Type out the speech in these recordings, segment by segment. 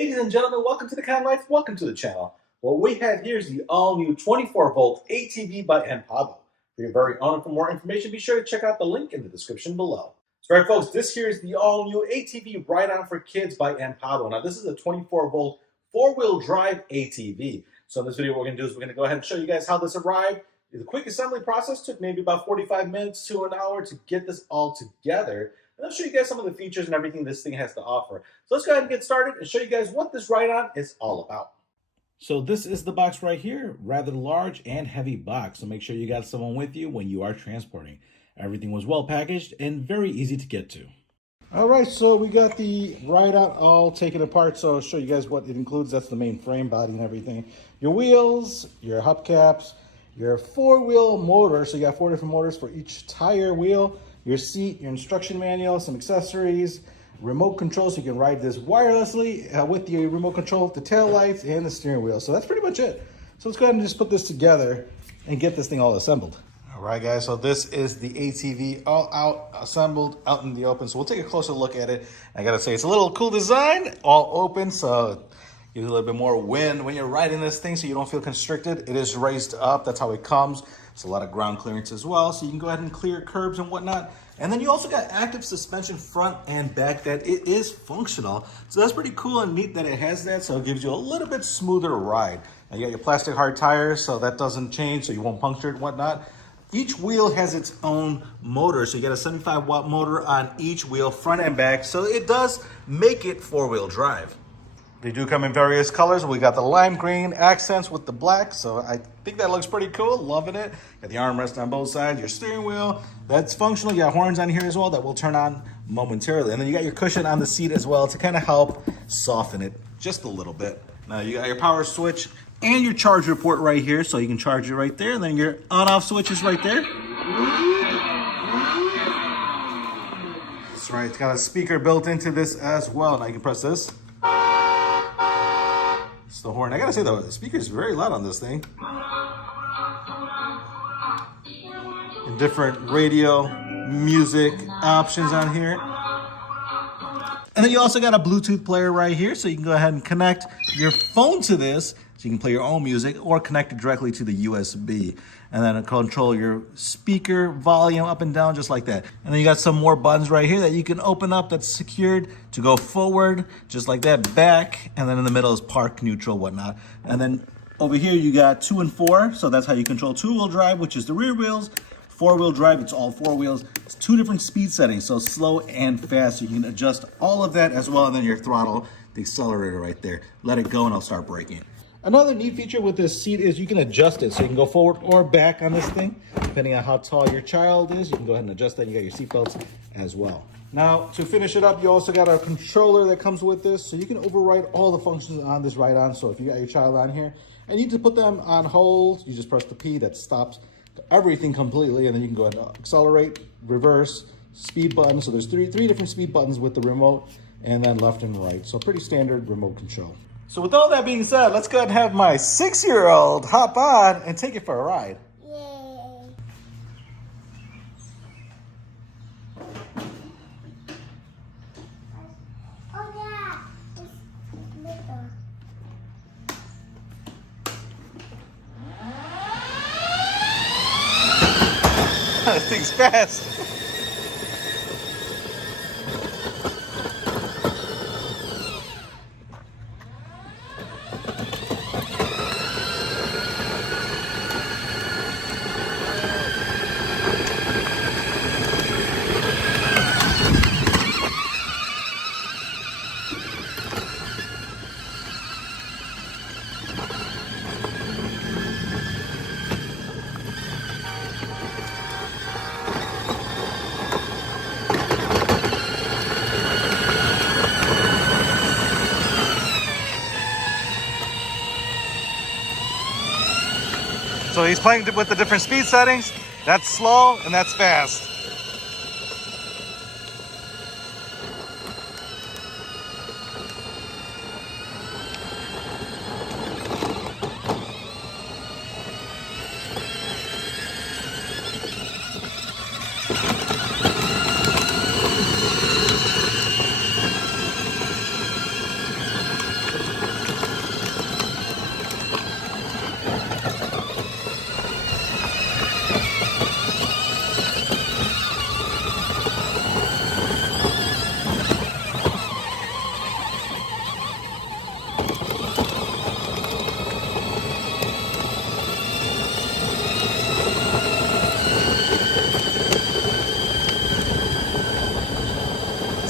Ladies and gentlemen, welcome to the Kind Life, welcome to the channel. What we have here is the all-new 24-volt ATV by Anpabo. For your very own, and for more information, be sure to check out the link in the description below. So, right, folks, this here is the all-new ATV Ride-On for Kids by Anpabo. Now, this is a 24-volt four-wheel drive ATV. So in this video, what we're going to do is we're going to go ahead and show you guys how this arrived. The quick assembly process took maybe about 45 minutes to an hour to get this all together. And I'll show you guys some of the features and everything this thing has to offer. So let's go ahead and get started and show you guys what this ride-on is all about. So this is the box right here, rather large and heavy box. So make sure you got someone with you when you are transporting. Everything was well packaged and very easy to get to. All right, so we got the ride-on all taken apart. So I'll show you guys what it includes. That's the main frame, body, and everything. Your wheels, your hubcaps, your four-wheel motor. So you got 4 different motors for each tire wheel. Your seat, your instruction manual, some accessories, remote control so you can ride this wirelessly with the remote control, the tail lights, and the steering wheel. So that's pretty much it. So let's go ahead and just put this together and get this thing all assembled. All right, guys, so this is the ATV all out, assembled, out in the open. So we'll take a closer look at it. I gotta say, it's a little cool design, all open, so gives a little bit more wind when you're riding this thing so you don't feel constricted. It is raised up, that's how it comes. It's a lot of ground clearance as well, so you can go ahead and clear curbs and whatnot. And then you also got active suspension front and back that it is functional. So that's pretty cool and neat that it has that, so it gives you a little bit smoother ride. Now you got your plastic hard tires, so that doesn't change, so you won't puncture it and whatnot. Each wheel has its own motor, so you got a 75-watt motor on each wheel, front and back, so it does make it four-wheel drive. They do come in various colors. We got the lime green accents with the black, so I think that looks pretty cool. Loving it. Got the armrest on both sides, your steering wheel. That's functional. You got horns on here as well that will turn on momentarily. And then you got your cushion on the seat as well to kind of help soften it just a little bit. Now you got your power switch and your charger port right here, so you can charge it right there. And then your on-off switch is right there. That's right. It's got a speaker built into this as well. Now you can press this. The horn. I gotta say though, the speaker is very loud on this thing. And different radio, music options on here. And then you also got a Bluetooth player right here, so you can go ahead and connect your phone to this, so you can play your own music or connect it directly to the USB. And then control your speaker volume up and down just like that. And then you got some more buttons right here that you can open up that's secured to go forward, just like that, back, and then in the middle is park, neutral, whatnot. And then over here you got 2 and 4, so that's how you control two-wheel drive, which is the rear wheels. Four-wheel drive, it's all 4 wheels. It's 2 different speed settings, so slow and fast. So you can adjust all of that as well, and then your throttle, the accelerator right there. Let it go and I'll start braking. Another neat feature with this seat is you can adjust it, so you can go forward or back on this thing. Depending on how tall your child is, you can go ahead and adjust that. You got your seat belts as well. Now, to finish it up, you also got a controller that comes with this, so you can override all the functions on this ride-on. So if you got your child on here and you need to put them on hold, you just press the P, that stops everything completely, and then you can go ahead and accelerate, reverse, speed button. So there's three different speed buttons with the remote, and then left and right. So pretty standard remote control. So with all that being said, let's go ahead and have my 6-year-old hop on and take it for a ride. Yay. Oh yeah, it's little. That thing's fast. So he's playing with the different speed settings. That's slow and that's fast.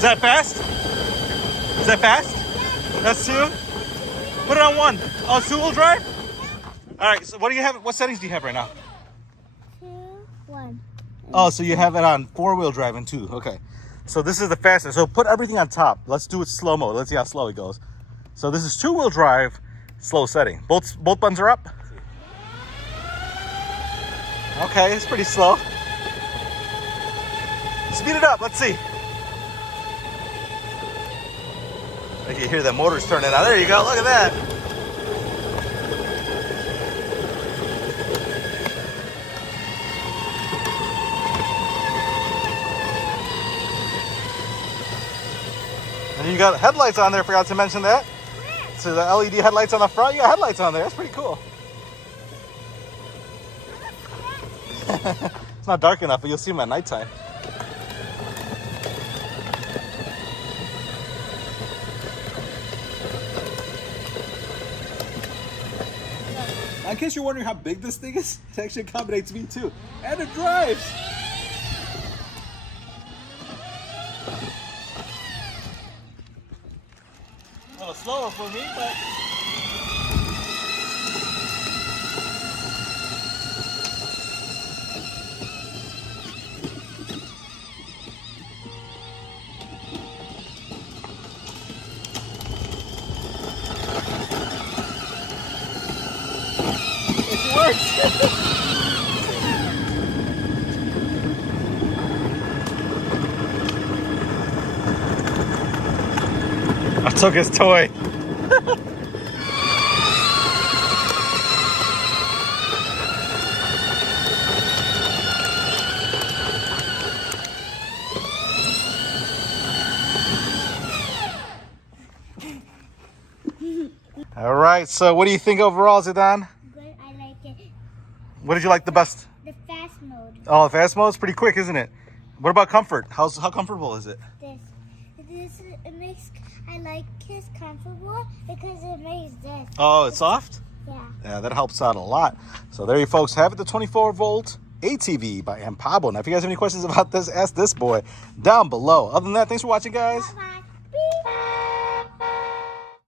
Is that fast? Is that fast? That's 2? Put it on 1. Oh, it's 2-wheel drive? All right, so what do you have? What settings do you have right now? 2, 1. Oh, so you have it on 4-wheel drive and 2. Okay. So this is the fastest. So put everything on top. Let's do it slow mode. Let's see how slow it goes. So this is 2-wheel drive, slow setting. Both buttons are up. Okay, it's pretty slow. Speed it up. Let's see. You can hear the motors turning on. There you go. Look at that. And you got headlights on there. Forgot to mention that. So the LED headlights on the front. You got headlights on there. That's pretty cool. It's not dark enough, but you'll see them at nighttime. In case you're wondering how big this thing is, it actually accommodates me too. And it drives. A little slower for me, but... it works. I took his toy. All right, so what do you think overall, Zidane? Good, I like it. What did you like the best? The fast mode. Oh, the fast mode is pretty quick, isn't it? What about comfort? How comfortable is it? It makes, I like it comfortable because it makes this. Oh, it's soft? Yeah. Yeah, that helps out a lot. So there you folks have it, the 24-volt ATV by Anpabo. Now, if you guys have any questions about this, ask this boy down below. Other than that, thanks for watching, guys. Bye-bye.